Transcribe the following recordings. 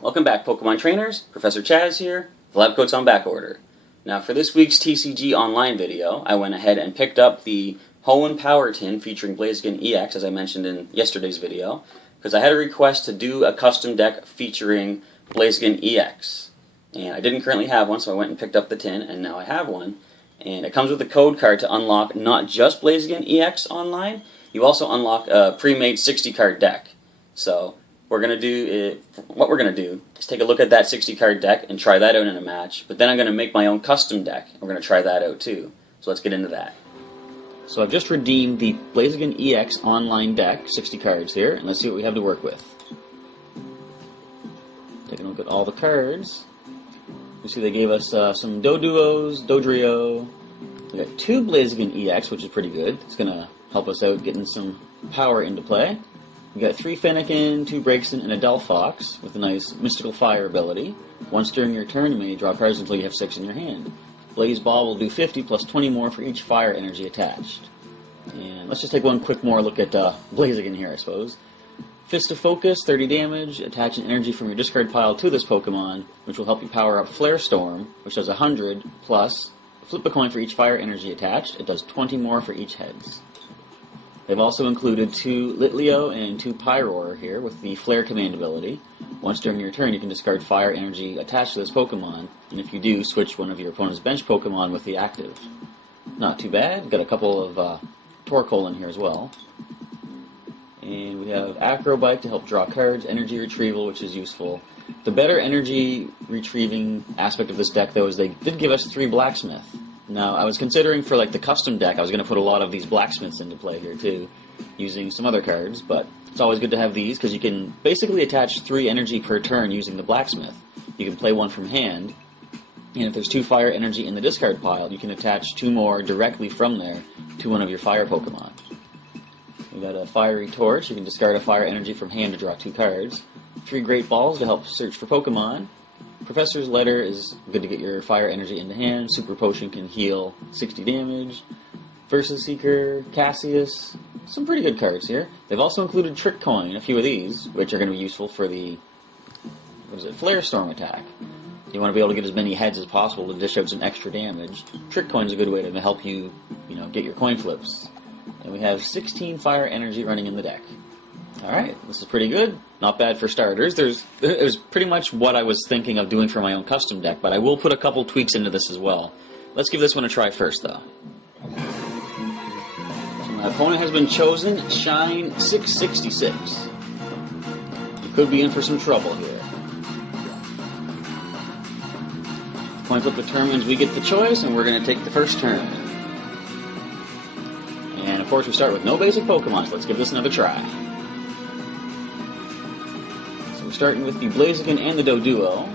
Welcome back, Pokemon trainers. Professor Chaz here. The lab coat's on back order. Now for this week's TCG Online video, I went ahead and picked up the Hoenn Power Tin featuring Blaziken-EX, as I mentioned in yesterday's video, because I had a request to do a custom deck featuring Blaziken-EX. And I didn't currently have one, so I went and picked up the tin, and now I have one. And it comes with a code card to unlock not just Blaziken-EX Online, you also unlock a pre-made 60-card deck. So what we're going to do is take a look at that 60-card deck and try that out in a match, but then I'm going to make my own custom deck, and we're going to try that out too. So let's get into that. So I've just redeemed the Blaziken-EX Online deck, 60 cards here, and let's see what we have to work with. Taking a look at all the cards. You see they gave us some Doduos, Dodrio. We got 2 Blaziken-EX, which is pretty good. It's going to help us out getting some power into play. We got 3 Fennekin, 2 Braixen, and a Delphox with a nice Mystical Fire ability. Once during your turn, you may draw cards until you have 6 in your hand. Blaze Ball will do 50 plus 20 more for each fire energy attached. And let's just take one quick more look at Blaziken here, I suppose. Fist of Focus, 30 damage. Attach an energy from your discard pile to this Pokemon, which will help you power up Flare Storm, which does 100 plus. Flip a coin for each fire energy attached. It does 20 more for each heads. They've also included 2 Litleo and 2 Pyroar here with the Flare command ability. Once during your turn, you can discard fire energy attached to this Pokemon, and if you do, switch one of your opponent's bench Pokemon with the active. Not too bad. Got a couple of Torkoal in here as well. And we have Acrobike to help draw cards, Energy Retrieval, which is useful. The better energy retrieving aspect of this deck, though, is they did give us 3 Blacksmith. Now, I was considering for like the custom deck, I was going to put a lot of these blacksmiths into play here too, using some other cards, but it's always good to have these because you can basically attach 3 energy per turn using the blacksmith. You can play one from hand, and if there's 2 fire energy in the discard pile, you can attach 2 more directly from there to one of your fire Pokemon. We got a Fiery Torch. You can discard a fire energy from hand to draw 2 cards. 3 Great Balls to help search for Pokemon. Professor's Letter is good to get your fire energy into hand. Super Potion can heal 60 damage. Versus Seeker, Cassius, some pretty good cards here. They've also included Trick Coin, a few of these, which are going to be useful for the, Flare Storm attack. You want to be able to get as many heads as possible to dish out some extra damage. Trick Coin is a good way to help you, get your coin flips. And we have 16 fire energy running in the deck. Alright, this is pretty good. Not bad for starters. It was pretty much what I was thinking of doing for my own custom deck, but I will put a couple tweaks into this as well. Let's give this one a try first, though. So my opponent has been chosen, Shine 666. You could be in for some trouble here. Coin flip determines we get the choice, and we're going to take the first turn. And of course we start with no basic Pokemon, so let's give this another try. Starting with the Blaziken and the Doduo.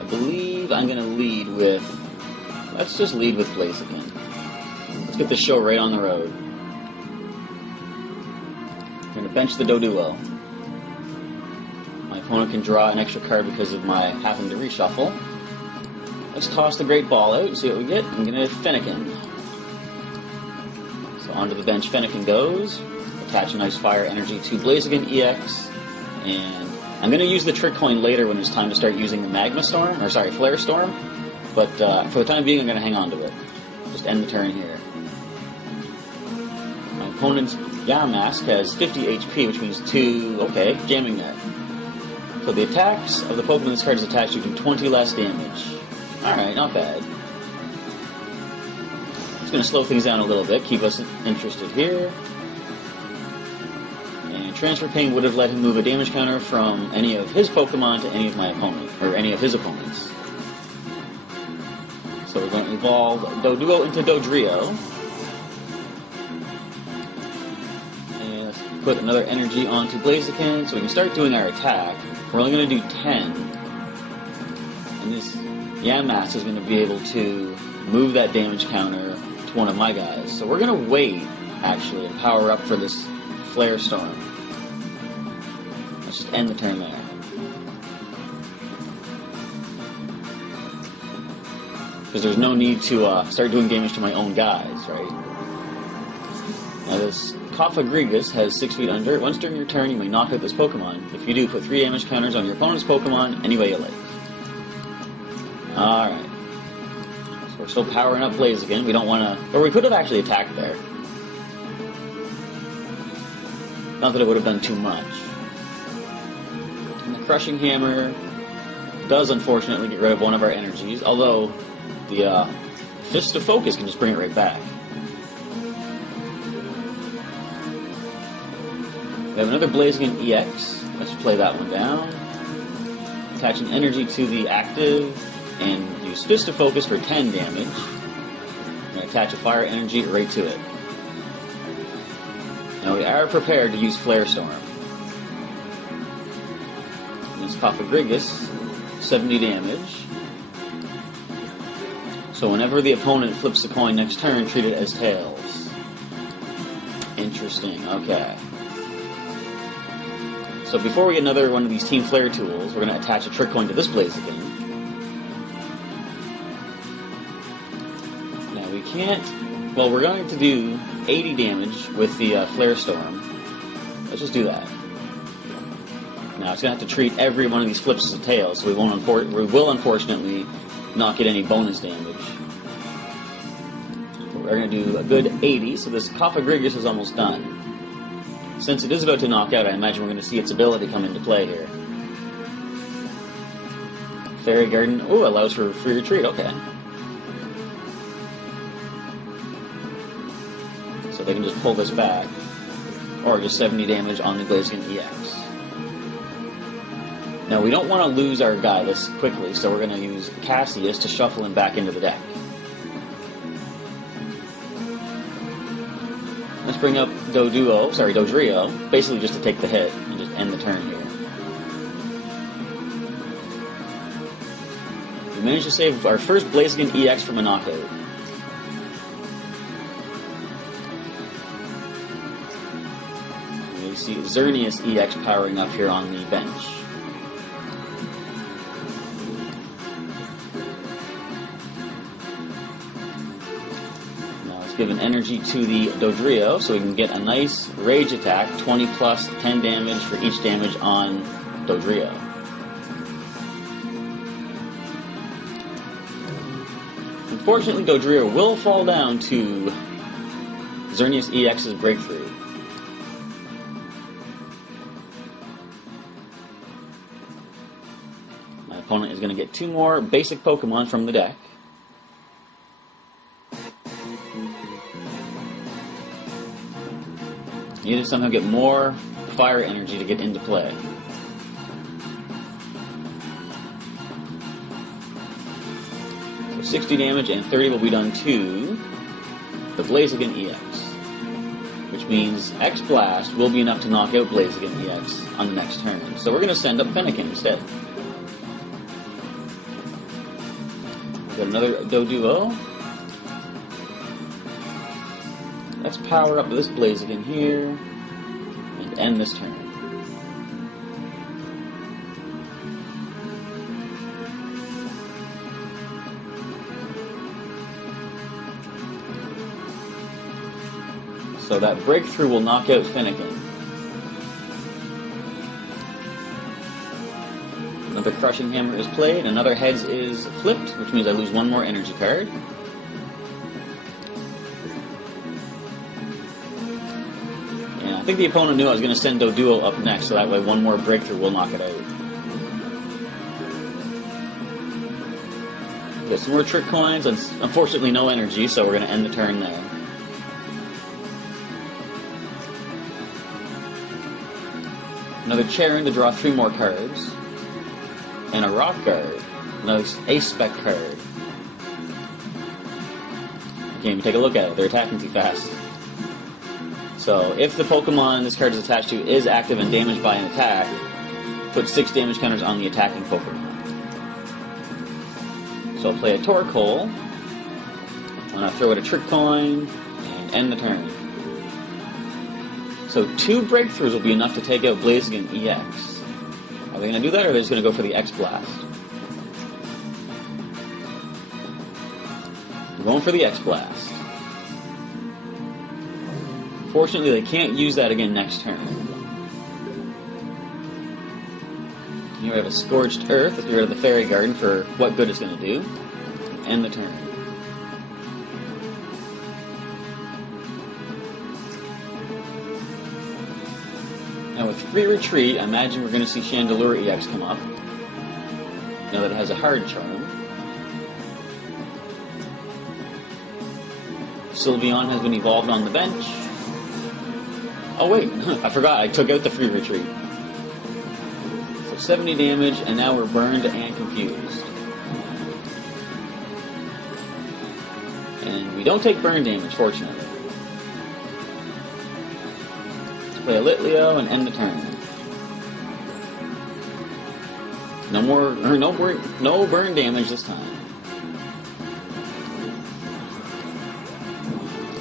I believe I'm going to lead with... Let's just lead with Blaziken. Let's get this show right on the road. I'm going to bench the Doduo. My opponent can draw an extra card because of my having to reshuffle. Let's toss the Great Ball out and see what we get. I'm going to Fennekin. So onto the bench Fennekin goes. Attach a nice fire energy to Blaziken-EX, and I'm going to use the Trick Coin later when it's time to start using the Flare Storm, but for the time being I'm going to hang on to it. Just end the turn here. My opponent's Yamask has 50 HP, which means 2, jamming that. So the attacks of the Pokemon this card is attached to do 20 less damage. Alright, not bad. It's going to slow things down a little bit, keep us interested here. Transfer Pain would have let him move a damage counter from any of his Pokemon to any of my opponent, or any of his opponents. So we're going to evolve Doduo into Dodrio. And let's put another energy onto Blaziken so we can start doing our attack. We're only going to do 10. And this Yamask is going to be able to move that damage counter to one of my guys. So we're going to wait, actually, and power up for this Flare Storm. Let's just end the turn there. Because there's no need to start doing damage to my own guys, right? Now this Cofagrigus has 6 feet under it. Once during your turn, you may knock out this Pokemon. If you do, put 3 damage counters on your opponent's Pokemon any way you like. Alright. So we're still powering up Blaziken. We don't want to... Or we could have actually attacked there. Not that it would have done too much. And the Crushing Hammer does unfortunately get rid of one of our energies, although the Fist of Focus can just bring it right back. We have another Blaziken-EX. Let's play that one down. Attach an energy to the active and use Fist of Focus for 10 damage. And attach a fire energy right to it. Now we are prepared to use Flare Storm. And this Cofagrigus, 70 damage. So whenever the opponent flips the coin next turn, treat it as tails. Interesting, okay. So before we get another one of these Team Flare tools, we're going to attach a Trick Coin to this Blaziken. Now we can't... Well, we're going to do 80 damage with the Flare Storm. Let's just do that. Now it's going to have to treat every one of these flips as a tail, so we will unfortunately not get any bonus damage. But we're going to do a good 80, so this Cofagrigus is almost done. Since it is about to knock out, I imagine we're going to see its ability come into play here. Fairy Garden, ooh, allows for free retreat, okay. So they can just pull this back, or just 70 damage on the Blaziken-EX. Now we don't want to lose our guy this quickly, so we're going to use Cassius to shuffle him back into the deck. Let's bring up Dodrio, basically just to take the hit and just end the turn here. We managed to save our first Blaziken-EX from a knockout. We see Xerneas-EX powering up here on the bench. Give an energy to the Dodrio so we can get a nice rage attack, 20 plus 10 damage for each damage on Dodrio. Unfortunately, Dodrio will fall down to Xerneas-EX's Breakthrough. My opponent is going to get 2 more basic Pokemon from the deck. You need to somehow get more fire energy to get into play. So 60 damage and 30 will be done to the Blaziken-EX. Which means X-Blast will be enough to knock out Blaziken-EX on the next turn. So we're going to send up Fennekin instead. We've got another Doduo. Let's power up this Blaziken here and end this turn. So that Breakthrough will knock out Fennekin. Another Crushing Hammer is played, another Heads is flipped, which means I lose 1 more energy card. I think the opponent knew I was going to send Doduo up next, so that way 1 more Breakthrough will knock it out. Got some more Trick Coins, and unfortunately no energy, so we're going to end the turn there. Another Charon to draw 3 more cards. And a Rock Guard. Another Ace Spec card. You can't even take a look at it, they're attacking too fast. So, if the Pokemon this card is attached to is active and damaged by an attack, put 6 damage counters on the attacking Pokemon. So I'll play a Torkoal, and I'll throw out a Trick Coin, and end the turn. So 2 Breakthroughs will be enough to take out Blaziken-EX. Are they going to do that, or are they just going to go for the X-Blast? We're going for the X-Blast. Fortunately, they can't use that again next turn. Here we have a Scorched Earth. Let's get rid of the Fairy Garden for what good it's going to do. End the turn. Now with Free Retreat, I imagine we're going to see Chandelure-EX come up. Now that it has a Hard Charm. Sylveon has been evolved on the bench. Oh wait, I forgot, I took out the Free Retreat. So 70 damage, and now we're burned and confused. And we don't take burn damage, fortunately. Let's play a Litleo and end the turn. No burn damage this time.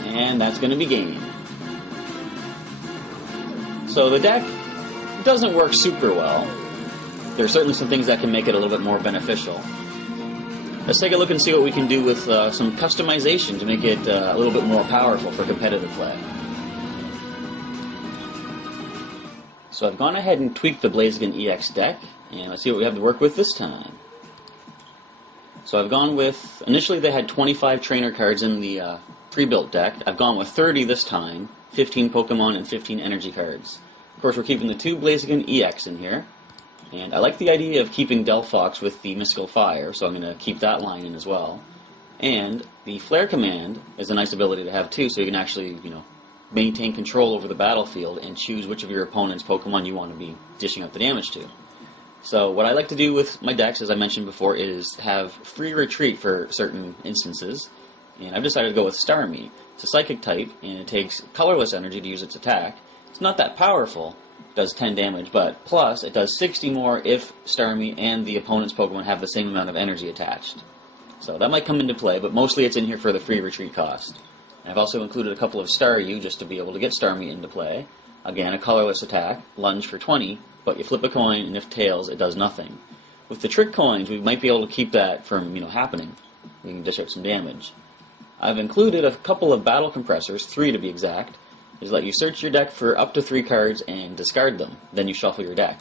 And that's going to be game. So the deck doesn't work super well. There are certainly some things that can make it a little bit more beneficial. Let's take a look and see what we can do with some customization to make it a little bit more powerful for competitive play. So I've gone ahead and tweaked the Blaziken-EX deck, and let's see what we have to work with this time. So I've gone with, initially they had 25 trainer cards in the pre-built deck. I've gone with 30 this time, 15 Pokemon and 15 energy cards. Of course, we're keeping the 2 Blaziken-EX in here. And I like the idea of keeping Delphox with the Mystical Fire, so I'm going to keep that line in as well. And the Flare Command is a nice ability to have too, so you can actually, maintain control over the battlefield and choose which of your opponent's Pokemon you want to be dishing out the damage to. So what I like to do with my decks, as I mentioned before, is have Free Retreat for certain instances. And I've decided to go with Starmie. It's a Psychic type, and it takes colorless energy to use its attack. It's not that powerful. It does 10 damage, but plus it does 60 more if Starmie and the opponent's Pokemon have the same amount of energy attached. So that might come into play, but mostly it's in here for the Free Retreat cost. And I've also included a couple of Staryu just to be able to get Starmie into play. Again, a colorless attack, lunge for 20, but you flip a coin, and if tails, it does nothing. With the Trick Coins, we might be able to keep that from, happening. We can dish out some damage. I've included a couple of battle compressors, 3 to be exact, is let you search your deck for up to 3 cards and discard them. Then you shuffle your deck.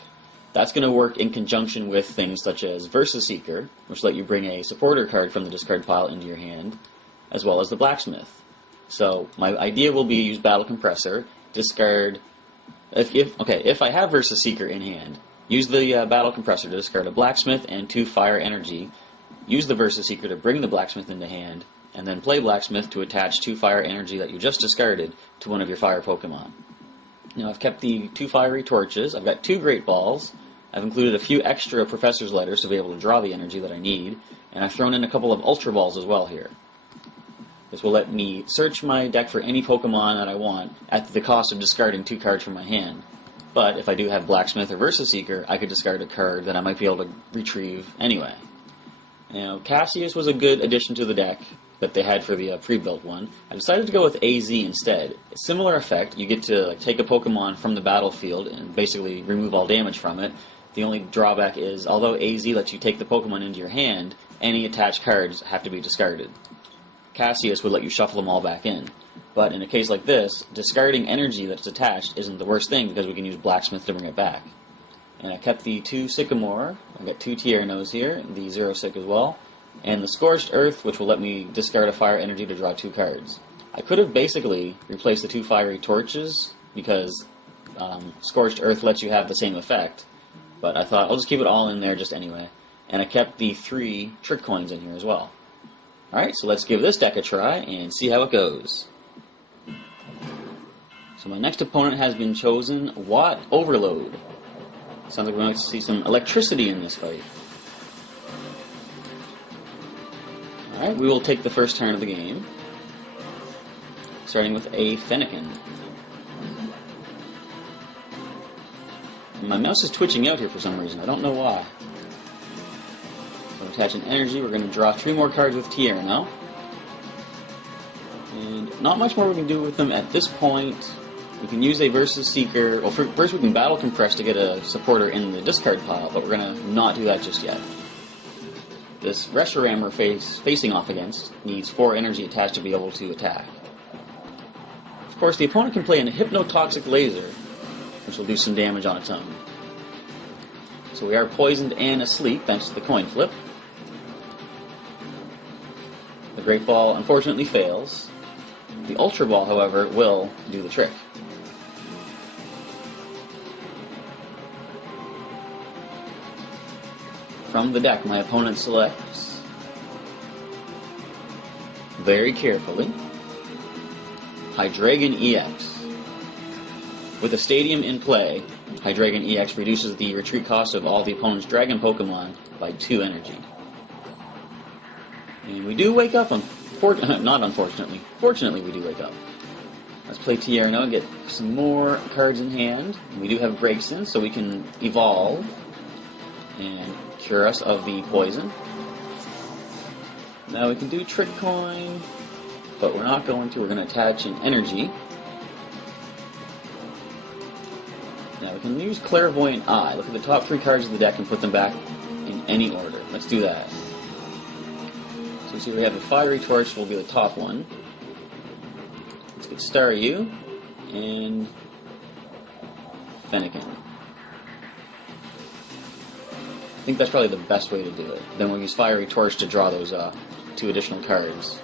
That's going to work in conjunction with things such as Versus Seeker, which let you bring a supporter card from the discard pile into your hand, as well as the Blacksmith. So my idea will be use Battle Compressor, discard. If I have Versus Seeker in hand, use the Battle Compressor to discard a Blacksmith and 2 Fire Energy. Use the Versus Seeker to bring the Blacksmith into hand, and then play Blacksmith to attach 2 Fire Energy that you just discarded to one of your Fire Pokemon. Now I've kept the 2 Fiery Torches, I've got 2 Great Balls, I've included a few extra Professor's Letters to be able to draw the energy that I need, and I've thrown in a couple of Ultra Balls as well here. This will let me search my deck for any Pokemon that I want at the cost of discarding 2 cards from my hand. But if I do have Blacksmith or Versus Seeker, I could discard a card that I might be able to retrieve anyway. Now, Cassius was a good addition to the deck that they had for the pre-built one. I decided to go with AZ instead. A similar effect, you get to take a Pokemon from the battlefield and basically remove all damage from it. The only drawback is, although AZ lets you take the Pokemon into your hand, any attached cards have to be discarded. Cassius would let you shuffle them all back in. But in a case like this, discarding energy that's attached isn't the worst thing because we can use Blacksmith to bring it back. And I kept the 2 Sycamore, I've got 2 Tiernos here, the Zero Sick as well, and the Scorched Earth, which will let me discard a Fire Energy to draw 2 cards. I could have basically replaced the 2 Fiery Torches because Scorched Earth lets you have the same effect, but I thought I'll just keep it all in there just anyway. And I kept the 3 Trick Coins in here as well. Alright, so let's give this deck a try and see how it goes. So my next opponent has been chosen, Watt Overload. Sounds like we're going to see some electricity in this fight. Alright, we will take the first turn of the game, starting with a Fennekin. And my mouse is twitching out here for some reason, I don't know why. So attach an energy, we're going to draw 3 more cards with Tierno. And not much more we can do with them at this point. We can use a Versus Seeker. Well, first we can Battle Compress to get a supporter in the discard pile, but we're going to not do that just yet. This Reshiram we're facing off against needs 4 energy attached to be able to attack. Of course, the opponent can play a Hypnotoxic Laser, which will do some damage on its own. So we are poisoned and asleep thanks to the coin flip. The Great Ball unfortunately fails. The Ultra Ball, however, will do the trick. From the deck, my opponent selects, very carefully, Hydreigon-EX. With a Stadium in play, Hydreigon-EX reduces the retreat cost of all the opponent's Dragon Pokemon by 2 energy. And we do wake up, not unfortunately. Fortunately, we do wake up. Let's play Tierno and get some more cards in hand. We do have Braixen, so we can evolve and cure us of the poison. Now we can do Trick Coin, but we're not going to. We're going to attach an energy. Now we can use Clairvoyant Eye. Look at the top 3 cards of the deck and put them back in any order. Let's do that. So you see we have the Fiery Torch will be the top one. Let's get Staryu and Fennekin. I think that's probably the best way to do it. Then we'll use Fiery Torch to draw those 2 additional cards.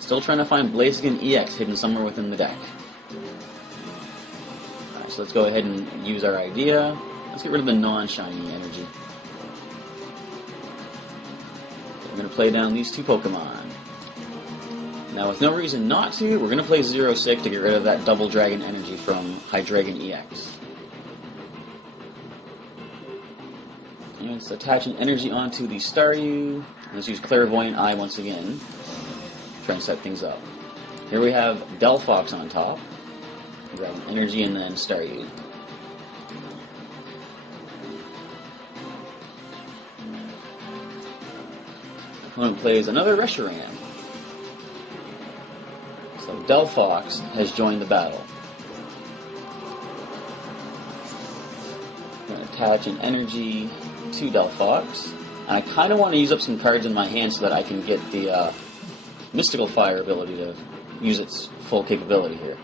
Still trying to find Blaziken-EX hidden somewhere within the deck. Alright, so let's go ahead and use our idea. Let's get rid of the non-shiny energy. We're going to play down these 2 Pokemon. Now, with no reason not to, we're going to play 0-6 to get rid of that double dragon energy from Hydreigon-EX. And let's attach an energy onto the Staryu. Let's use Clairvoyant Eye once again. Try and set things up. Here we have Delphox on top. Grab an energy and then Staryu. Opponent plays another Reshiram. So Delphox has joined the battle. I'm going to attach an energy to Delphox. And I kind of want to use up some cards in my hand so that I can get the Mystical Fire ability to use its full capability here.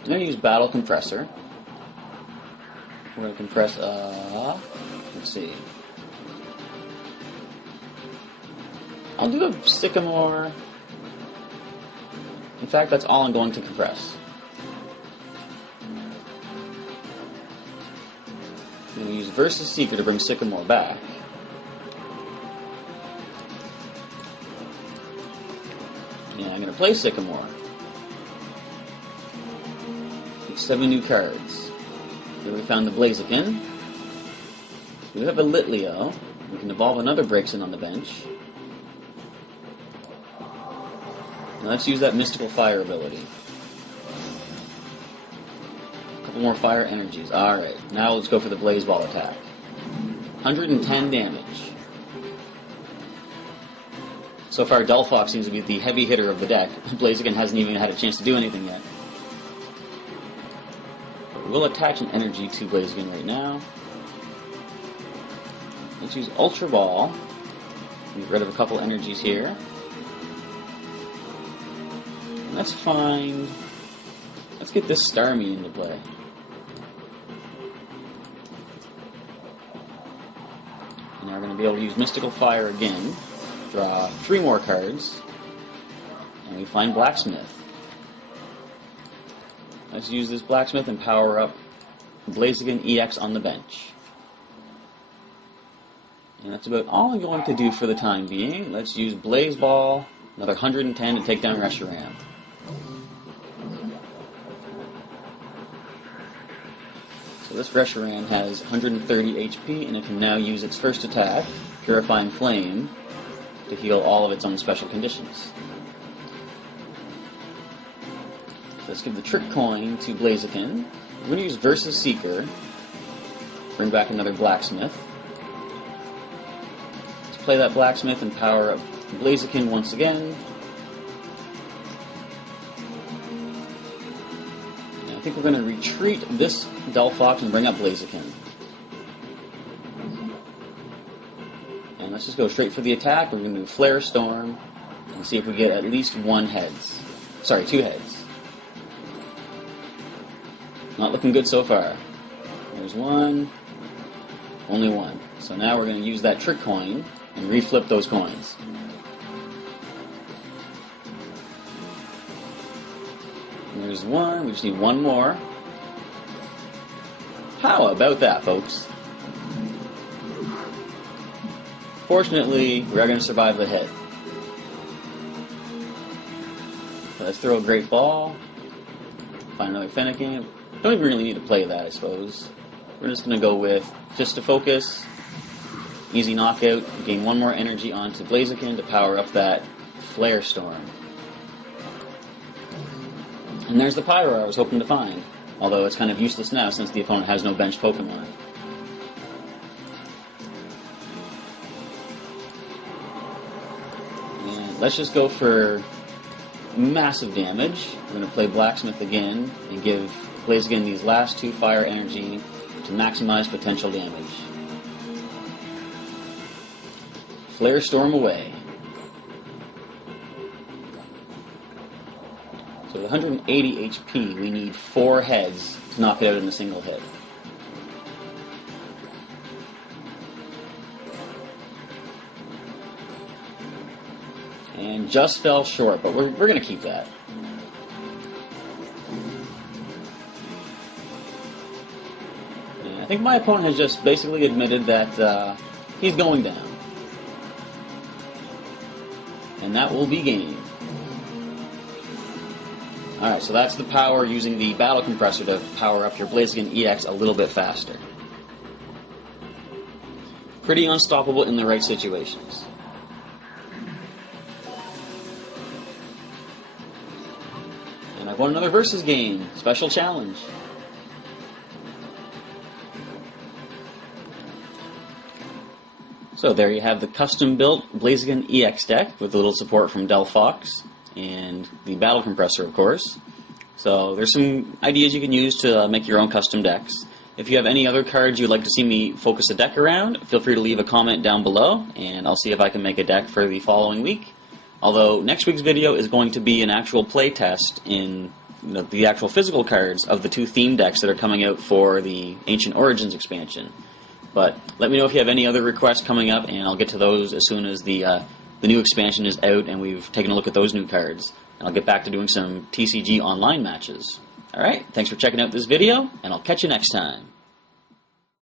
I'm going to use Battle Compressor. We're going to compress, let's see. I'll do a Sycamore. In fact, that's all I'm going to compress. I'm going to use Versus Seeker to bring Sycamore back. And I'm going to play Sycamore. Get 7 new cards. Here we found the Blaziken. We have a Litleo. We can evolve another Braixen on the bench. Now let's use that Mystical Fire ability. A couple more fire energies. Alright, now let's go for the Blaze Ball attack. 110 damage. So far, Delphox seems to be the heavy hitter of the deck. Blaziken hasn't even had a chance to do anything yet. We'll attach an energy to Blaziken right now. Let's use Ultra Ball. Get rid of a couple energies here. Let's find... Let's get this Starmie into play. And now we're going to be able to use Mystical Fire again. Draw 3 more cards. And we find Blacksmith. Let's use this Blacksmith and power up Blaziken-EX on the bench. And that's about all I'm going to do for the time being. Let's use Blaze Ball, another 110 to take down Reshiram. So this Reshiram has 130 HP, and it can now use its first attack, Purifying Flame, to heal all of its own special conditions. So let's give the Trick Coin to Blaziken. We're going to use Versus Seeker, bring back another Blacksmith. Let's play that Blacksmith and power up Blaziken once again. And I think we're going to retreat this Delphox and bring up Blaziken. And let's just go straight for the attack. We're going to do Flare Storm and see if we get at least one heads. Sorry, 2 heads. Not looking good so far. There's one. Only one. So now we're going to use that trick coin and reflip those coins. And there's one. We just need one more. How about that, folks? Fortunately, we are going to survive the hit. So let's throw a great ball. Find another Fennekin. Don't even really need to play that, I suppose. We're just going to go with Fist to Focus. Easy knockout. Gain one more energy onto Blaziken to power up that Flare Storm. And there's the Pyro I was hoping to find. Although it's kind of useless now since the opponent has no bench Pokemon. And let's just go for massive damage. We're going to play Blacksmith again and give Blaziken these last 2 fire energy to maximize potential damage. Flare Storm away. So with 180 HP, we need 4 heads to knock it out in a single hit. And just fell short, but we're going to keep that. And I think my opponent has just basically admitted that he's going down. And that will be game. Alright, so that's the power using the Battle Compressor to power up your Blaziken-EX a little bit faster. Pretty unstoppable in the right situations. And I've won another versus game. Special challenge. So there you have the custom-built Blaziken-EX deck with a little support from Delphox and the Battle Compressor, of course. So there's some ideas you can use to make your own custom decks. If you have any other cards you'd like to see me focus a deck around, feel free to leave a comment down below, and I'll see if I can make a deck for the following week. Although next week's video is going to be an actual play test in the actual physical cards of the 2 theme decks that are coming out for the Ancient Origins expansion. But let me know if you have any other requests coming up, and I'll get to those as soon as the new expansion is out and we've taken a look at those new cards. And I'll get back to doing some TCG Online matches. Alright, thanks for checking out this video, and I'll catch you next time.